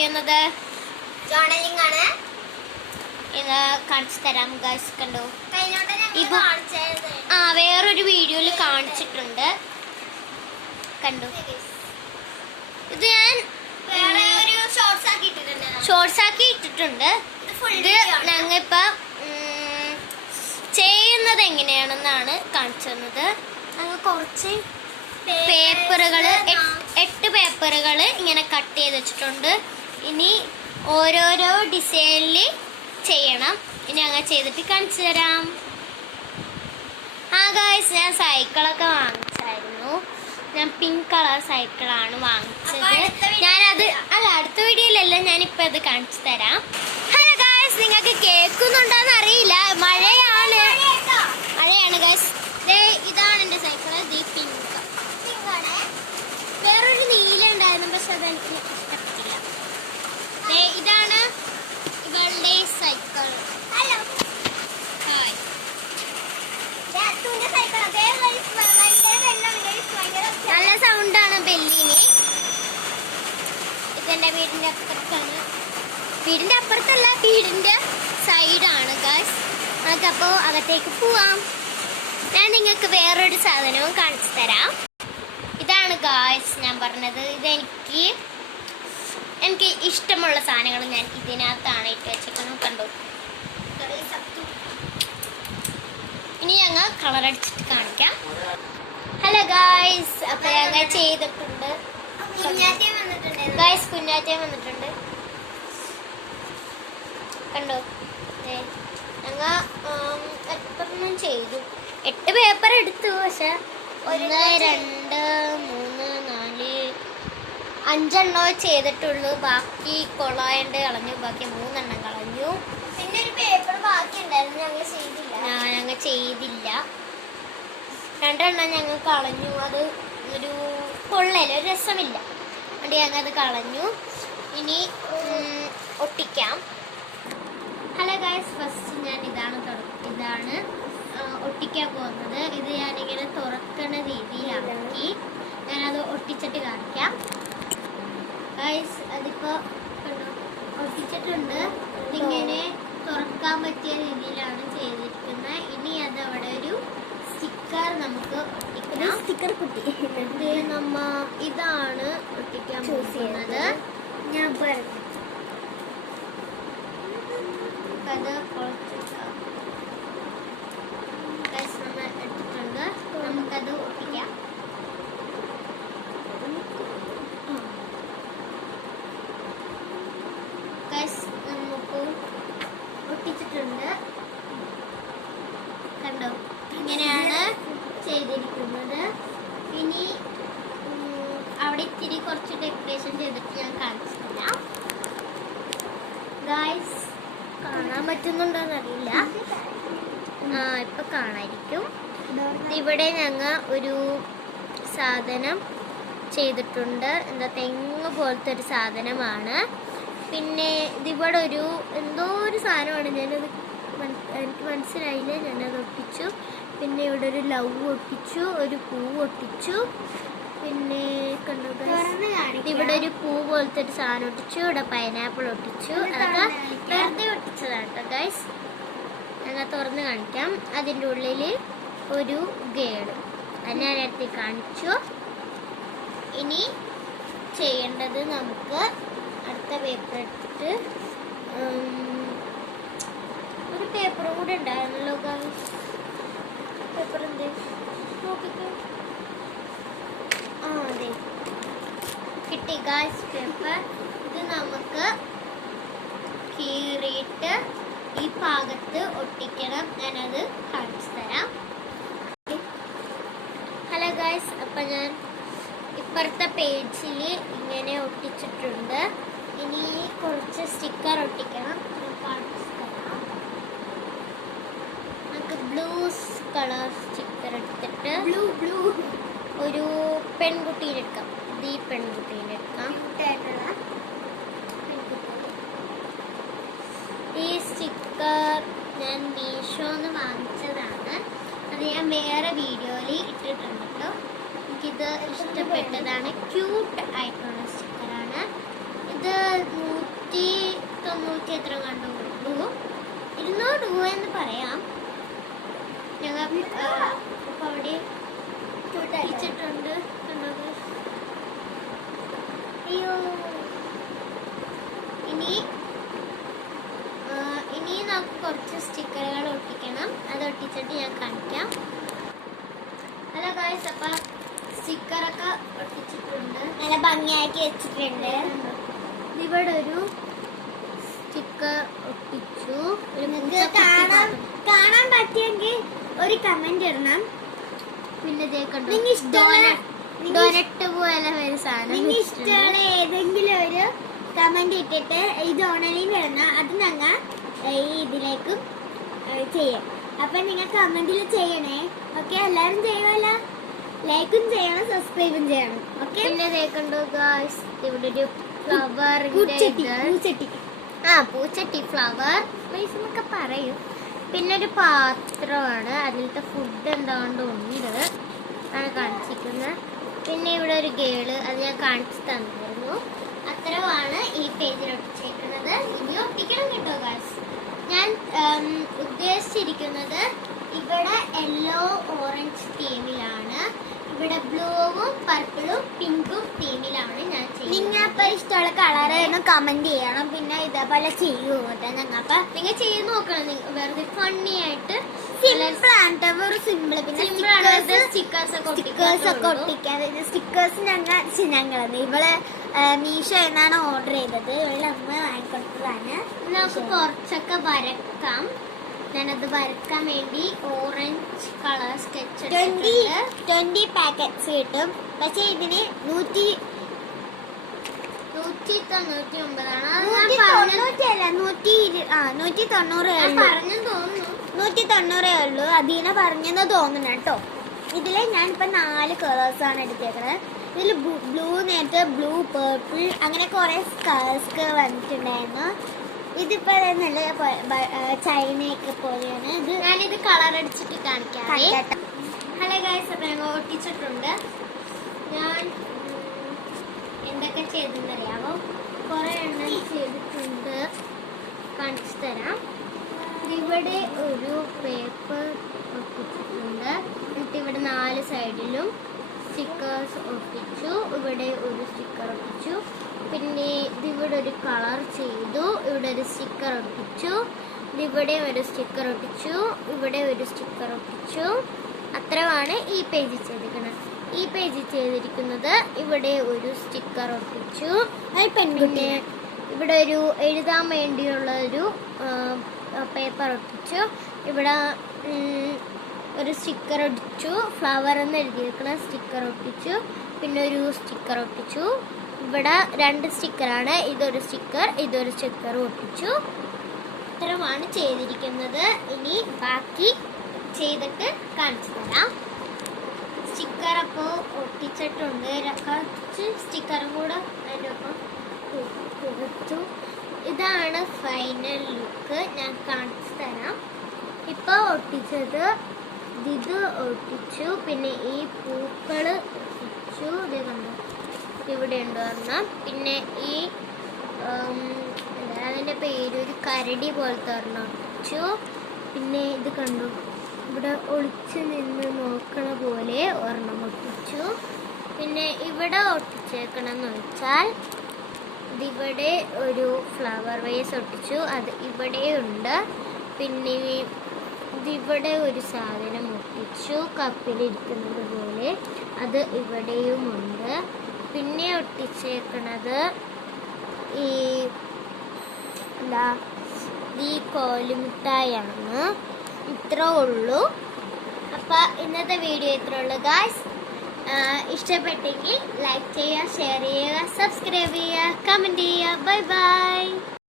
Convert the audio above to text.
ചെയ്യുന്നത്? ജേർണലിംഗ് ആണ്. ഇത് കാണിച്ചു തരാം ഗൈസ്. കണ്ടോ, വേറൊരു വീഡിയോയിൽ കാണിച്ചിട്ടുണ്ട്. കണ്ടോ, ഇത് ഞാൻ ഷോർട്സ് ആക്കി ഇട്ടിട്ടുണ്ട്. ഇത് ഞങ്ങൾ ഇപ്പൊ ചെയ്യുന്നത് എങ്ങനെയാണെന്നാണ് കാണിച്ചു തന്നത്. ഞങ്ങൾ കുറച്ച് പേപ്പറുകൾ 8 പേപ്പറുകൾ ഇങ്ങനെ കട്ട് ചെയ്ത് വെച്ചിട്ടുണ്ട്. ഇനി ഓരോരോ ഡിസൈനിൽ ചെയ്യണം. ഇനി അങ്ങനെ ചെയ്തിട്ട് കാണിച്ചു തരാം. ഗായ്സ്, ഞാൻ സൈക്കിളൊക്കെ വാങ്ങിച്ചായിരുന്നു. ഞാൻ പിങ്ക് കളർ സൈക്കിളാണ് വാങ്ങിച്ചത്. ഞാനത് അടുത്ത വീഡിയോയിലല്ല, ഞാനിപ്പോൾ അത് കാണിച്ചു തരാം. ഹലോ ഗായ്സ്, നിങ്ങൾക്ക് കേൾക്കുന്നുണ്ടോന്ന് അറിയില്ല, മഴയാണ് ഗായ്സ്. ഇതാണ് എൻ്റെ സൈക്കിള്. പിങ്ക് വേറൊരു നീല ഉണ്ടായിരുന്നു, പക്ഷെ അതെനിക്ക് ഇഷ്ടപ്പെട്ടില്ല. ഇതാണ് ഇവളുടെ സൈക്കിൾ. നല്ല സൗണ്ടാണ് ബെല്ലിന്. ഇതെന്റെ വീടിന്റെ അപ്പുറത്താണ്. വീടിന്റെ അപ്പുറത്തല്ല, വീടിന്റെ സൈഡാണ് ഗായ്സ്. നമുക്കപ്പോൾ അകത്തേക്ക് പോവാം. ഞാൻ നിങ്ങൾക്ക് വേറൊരു സാധനവും കാണിച്ചു തരാം. ഇതാണ് ഗായ്സ് ഞാൻ പറഞ്ഞത്. എനിക്ക് ഇഷ്ടമുള്ള സാധനങ്ങൾ ഞാൻ ഇതിനകത്താണ് ഇട്ട് വെച്ചിരിക്കുന്നത്. കണ്ടോ, ഇനി ഞങ്ങൾ കളർ അടിച്ചിട്ട് കാണിക്കാം. ഹലോ ഗായ്സ്, അപ്പൊ ഞങ്ങൾ ചെയ്തിട്ടുണ്ട് ഗായ്സ്. കുഞ്ഞാറ്റയും വന്നിട്ടുണ്ട്. കണ്ടോ, ഞങ്ങൾ എത്രണ്ണം ചെയ്തു? 8 പേപ്പർ എടുത്തു. പക്ഷെ 1 2 3 4 5 ചെയ്തിട്ടുള്ളൂ. ബാക്കി കൊളായണ്ട് കളഞ്ഞു. ബാക്കി 3 എണ്ണം കളഞ്ഞു. പിന്നെ ഒരു പേപ്പർ ബാക്കി ഉണ്ടായിരുന്നു, ഞങ്ങൾ ചെയ്തില്ല. 2 എണ്ണം ഞങ്ങൾ കളഞ്ഞു. അത് ഒരു കൊള്ളല, ഒരു രസമില്ല. അതുകൊണ്ട് ഞങ്ങൾ അത് കളഞ്ഞു. ഇനി ഒട്ടിക്കാം. ഹലോ ഗായ്സ്, ഫസ്റ്റ് ഞാൻ ഇതാണ് ഒട്ടിക്കാൻ പോകുന്നത്. ഇത് ഞാനിങ്ങനെ തുറക്കണ രീതിയിലാക്കി ഞാനത് ഒട്ടിച്ചിട്ട് കാണിക്കാം ഗായ്സ്. അതിപ്പോൾ ഒട്ടിച്ചിട്ടുണ്ട്. ഇതിങ്ങനെ തുറക്കാൻ പറ്റിയ രീതിയിലാണ് ചെയ്തിരിക്കുന്നത്. ഇനി അത് അവിടെ ഒരു സ്റ്റിക്കർ നമുക്ക് ഒട്ടിക്കണം. സ്റ്റിക്കർ കുട്ടി ഇതാണ് ഒട്ടിക്കാൻ പോകുന്നത്. ഞാൻ പറഞ്ഞു അത് നമ്മൾ എടുത്തിട്ടുണ്ട്. നമുക്കത് ഒട്ടിക്കാം. നമുക്ക് ഒട്ടിച്ചിട്ടുണ്ട്. കണ്ടോ, ഇങ്ങനെയാണ് ചെയ്തിരിക്കുന്നത്. ഇനി അവിടെ ഇത്തിരി കുറച്ച് ഡെക്കറേഷൻ ചെയ്തിട്ട് ഞാൻ കാണിച്ചു തരാം ഗായ്സ്. കാണാൻ പറ്റുന്നുണ്ടോന്ന് അറിയില്ല. ഇപ്പൊ കാണായിരിക്കും. ഇവിടെ ഞങ്ങൾ ഒരു സാധനം ചെയ്തിട്ടുണ്ട്. എന്താ, തെങ്ങ് പോലത്തെ ഒരു സാധനമാണ്. പിന്നെ ഇതിവിടെ എന്തോ ഒരു സാധനമാണ്. എനിക്ക് മനസ്സിലായില്ല. ഞാനത് ഒട്ടിച്ചു. പിന്നെ ഇവിടെ ഒരു ലവ് ഒട്ടിച്ചു, ഒരു പൂവ് ഒട്ടിച്ചു. പിന്നെ കണ്ടു, ഇവിടെ ഒരു പൂ പോലത്തെ ഒരു സാധനം ഒട്ടിച്ചു. ഇവിടെ പൈനാപ്പിൾ ഒട്ടിച്ചു. അതൊക്കെ വെറുതെ ഒട്ടിച്ചതാണ് കേട്ടോ ഗൈസ്. ഞങ്ങൾ തുറന്ന് കാണിക്കാം. അതിൻ്റെ ഉള്ളിൽ ഒരു ഗേഡ് അത് ഞാൻ നേരത്തെ കാണിച്ചു. ഇനി ചെയ്യേണ്ടത്, നമുക്ക് അടുത്ത പേപ്പർ എടുത്തിട്ട് ഒരു പേപ്പറും കൂടെ ഉണ്ടായിരുന്നല്ലോ ഗൈസ്. പേപ്പർ എന്ത് നോക്കിക്കോ. അതെ, കിട്ടി ഗൈസ് പേപ്പർ. ഇത് നമുക്ക് കീറിയിട്ട് ഈ ഭാഗത്ത് ഒട്ടിക്കണം. ഞാനത് കാണിച്ചു തരാം. ഹലോ ഗൈസ്, അപ്പം ഞാൻ ഇപ്പുറത്തെ പേജിൽ ഇങ്ങനെ ഒട്ടിച്ചിട്ടുണ്ട്. ഇനി കുറച്ച് സ്റ്റിക്കർ ഒട്ടിക്കണം. കാണിച്ചു തരാം. നമുക്ക് ബ്ലൂ കളർ സ്റ്റിക്കർ എടുത്തിട്ട് ഒരു പെൺകുട്ടീനെ എടുക്കാം. ഈ പെൺകുട്ടീനെ എടുക്കാം. ഈ സ്റ്റിക്കർ ഞാൻ മീഷോന്ന് വാങ്ങിച്ചതാണ്. അത് ഞാൻ വേറെ വീഡിയോയിൽ ഇട്ടിട്ടുണ്ട് കേട്ടോ. എനിക്കിത് ഇഷ്ടപ്പെട്ടതാണ്. ക്യൂട്ട് ആയിട്ടുള്ള സ്റ്റിക്കറാണ്. ഇത് 190 എത്ര കണ്ടു 200 രൂപ എന്ന് പറയാം. ഞങ്ങൾ ഇപ്പൊ അവിടെ ഒട്ടിച്ചിട്ടുണ്ട്. അയ്യോ, ഇനി നമുക്ക് കുറച്ച് സ്റ്റിക്കറുകൾ ഒട്ടിക്കണം. അത് ഒട്ടിച്ചിട്ട് ഞാൻ കാണിക്കാം. ഹലോ ഗായ്സ്, അപ്പൊ സ്റ്റിക്കറൊക്കെ ഒട്ടിച്ചിട്ടുണ്ട്, നല്ല ഭംഗിയാക്കി വെച്ചിട്ടുണ്ട്. ഇവിടെ ഒരു സ്റ്റിക്കർ ഒട്ടിച്ചു. കാണാൻ പറ്റിയെങ്കിൽ ഒരു കമന്റ് ഇടണം. പിന്നെ ഡോനറ്റ് പോലെ ഒരു സാധനം ഇഷ്ടമുള്ള ഏതെങ്കിലും ഒരു കമന്റ് ഇട്ടിട്ട് ഇത് ഓൺലൈനിൽ ഇടണം. അത് ഞങ്ങൾ ഇതിലേക്കും ചെയ്യാം. അപ്പൊ നിങ്ങൾ കമന്റിൽ ചെയ്യണേ. ഓക്കെ, എല്ലാരും ചെയ്യുമല്ലോ. ലൈക്കും ചെയ്യണം, സബ്സ്ക്രൈബും ചെയ്യണം. ഓക്കെ, പിന്നെ കേൾക്കണ്ടോ ഗായ്സ്, ഇവിടെ ഒരു ഫ്ലവർ പൂച്ചട്ടി ഫ്ലവർ വൈസ് എന്നൊക്കെ പറയും. പിന്നെ ഒരു പാത്രമാണ്, അതിലത്തെ ഫുഡ് എന്താണ്ടുണ്ട് ആണ് കാണിച്ചിരിക്കുന്നത്. പിന്നെ ഇവിടെ ഒരു ഗേള്, അത് ഞാൻ കാണിച്ചു തന്നിരുന്നു. അത്രയുമാണ് ഈ പേജിൽ ഒട്ടിച്ചേക്കുന്നത്. ഇനി ഒട്ടിക്കണം കേട്ടോ ഗായ്സ്. ഞാൻ ഉദ്ദേശിച്ചിരിക്കുന്നത് ഇവിടെ യെല്ലോ ഓറഞ്ച് തീമിലാണ്, ഇവിടെ ബ്ലൂവും പർപ്പിളും പിങ്കും തീമിലാണ് ഞാൻ ചെയ്യുന്നത്. നിങ്ങൾക്ക് ഇഷ്ടമുള്ള കളർ കമന്റ് ചെയ്യണം. പിന്നെ ഇതേപോലെ ചെയ്യൂ കേട്ടോ. ഞങ്ങൾക്ക് നിങ്ങൾ ചെയ്ത് നോക്കണം. വെറുതെ ഫണ്ണി ആയിട്ട് സിമ്പിൾ. പിന്നെ സ്റ്റിക്കേഴ്സ് ഒക്കെ ഒട്ടിക്കാൻ. സ്റ്റിക്കേഴ്സ് ഞങ്ങൾ ഇവള് മീഷോ എന്നാണ് ഓർഡർ ചെയ്തത്. ഇവളുടെ അമ്മ വാങ്ങിക്കൊടുത്തതാണ്. നമുക്ക് കുറച്ചൊക്കെ വരക്കാം. ഞാനത് വരക്കാൻ വേണ്ടി ഓറഞ്ച് കളർ സ്കെച്ച് 20 പാക്കറ്റ്സ് കിട്ടും. പക്ഷെ ഇതിന് 190 ഉള്ളൂ. അതിനെ പറഞ്ഞെന്ന് തോന്നുന്നു കേട്ടോ. ഇതില് ഞാനിപ്പോ 4 കളേഴ്സ് ആണ് എടുത്തേക്കുന്നത്. ഇതിൽ ബ്ലൂ, നേരത്തെ ബ്ലൂ, പേർപ്പിൾ, അങ്ങനെ കുറെ കളേഴ്സ് വന്നിട്ടുണ്ടായിരുന്നു. ഇതിപ്പോ നല്ല ചൈനയൊക്കെ പോലെയാണ്. ഇത് ഞാനിത് കളർ അടിച്ചിട്ട് കാണിക്കാം. ഹലോ ഗൈസ്, അപ്പൊ ഞങ്ങൾ ഒട്ടിച്ചിട്ടുണ്ട്. ഞാൻ എന്തൊക്കെ ചെയ്തെന്നറിയാമോ? കുറെ എണ്ണം ചെയ്തിട്ടുണ്ട്, കാണിച്ചു തരാം. ഇവിടെ ഒരു പേപ്പർ ഒട്ടിച്ചിട്ടുണ്ട്. എന്നിട്ട് ഇവിടെ 4 സൈഡിലും സ്റ്റിക്കേഴ്സ് ഒട്ടിച്ചു. ഇവിടെ ഒരു സ്റ്റിക്കർ ഒട്ടിച്ചു. പിന്നെ ഇതിവിടെ ഒരു കളർ ചെയ്തു. ഇവിടെ ഒരു സ്റ്റിക്കർ ഒട്ടിച്ചു. ഇവിടെ ഒരു സ്റ്റിക്കർ ഒട്ടിച്ചു. ഇവിടെ ഒരു സ്റ്റിക്കർ ഒട്ടിച്ചു. അത്രയാണ് ഈ പേജിൽ ചെയ്തിരിക്കുന്നത്. ഈ പേജിൽ ചെയ്തിരിക്കുന്നത് ഇവിടെ ഒരു സ്റ്റിക്കർ ഒട്ടിച്ചു. പിന്നെ ഇവിടെ ഒരു എഴുതാൻ വേണ്ടിയുള്ള ഒരു പേപ്പർ ഒട്ടിച്ചു. ഇവിടെ ഒരു സ്റ്റിക്കർ ഒട്ടിച്ചു. ഫ്ലവർ എന്ന് എഴുതിയിരിക്കുന്ന സ്റ്റിക്കർ ഒട്ടിച്ചു. പിന്നെ ഒരു സ്റ്റിക്കർ ഒട്ടിച്ചു. ഇവിടെ 2 സ്റ്റിക്കറാണ്. ഇതൊരു സ്റ്റിക്കർ, ഇതൊരു സ്റ്റിക്കർ ഒട്ടിച്ചു. ഇത്രമാണ് ചെയ്തിരിക്കുന്നത്. ഇനി ബാക്കി ചെയ്തിട്ട് കാണിച്ചു തരാം. സ്റ്റിക്കർ അപ്പോൾ ഒട്ടിച്ചിട്ടുണ്ട്. കുറച്ച് സ്റ്റിക്കറും കൂടെ അതിൻ്റെ ഒപ്പം കൊടുത്തു. ഇതാണ് ഫൈനൽ ലുക്ക്. ഞാൻ കാണിച്ചു തരാം. ഇപ്പോൾ ഒട്ടിച്ചത് ഇത് ഒട്ടിച്ചു. പിന്നെ ഈ പൂക്കള് ഒട്ടിച്ചു. ഇത് കണ്ടു, ഇവിടെ ഉണ്ട് പറഞ്ഞാൽ. പിന്നെ ഈ അതിൻ്റെ പേര് ഒരു കരടി പോലത്തെ ഒരെണ്ണം ഒട്ടിച്ചു. പിന്നെ ഇത് കണ്ടു, ഇവിടെ ഒളിച്ച് നിന്ന് നോക്കണ പോലെ ഒരെണ്ണം ഒട്ടിച്ചു. പിന്നെ ഇവിടെ ഒട്ടിച്ചേക്കണമെന്ന് വെച്ചാൽ ഇതിവിടെ ഒരു ഫ്ലവർ വേസ് ഒട്ടിച്ചു. അത് ഇവിടെ ഉണ്ട്. പിന്നെ ഇതിവിടെ ഒരു സാധനം ഒട്ടിച്ചു, കപ്പിലിരിക്കുന്നത് പോലെ. അത് ഇവിടെയുമുണ്ട്. പിന്നെ ഒട്ടിച്ചേക്കണത് ഈ കോലുമിഠായാണ്. ഇത്ര ഉള്ളൂ. അപ്പം ഇന്നത്തെ വീഡിയോ ഇത്ര ഉള്ളൂ ഗായ്സ്. ഇഷ്ടപ്പെട്ടെങ്കിൽ ലൈക്ക് ചെയ്യുക, ഷെയർ ചെയ്യുക, സബ്സ്ക്രൈബ് ചെയ്യുക, കമൻറ്റ് ചെയ്യുക. Bye bye.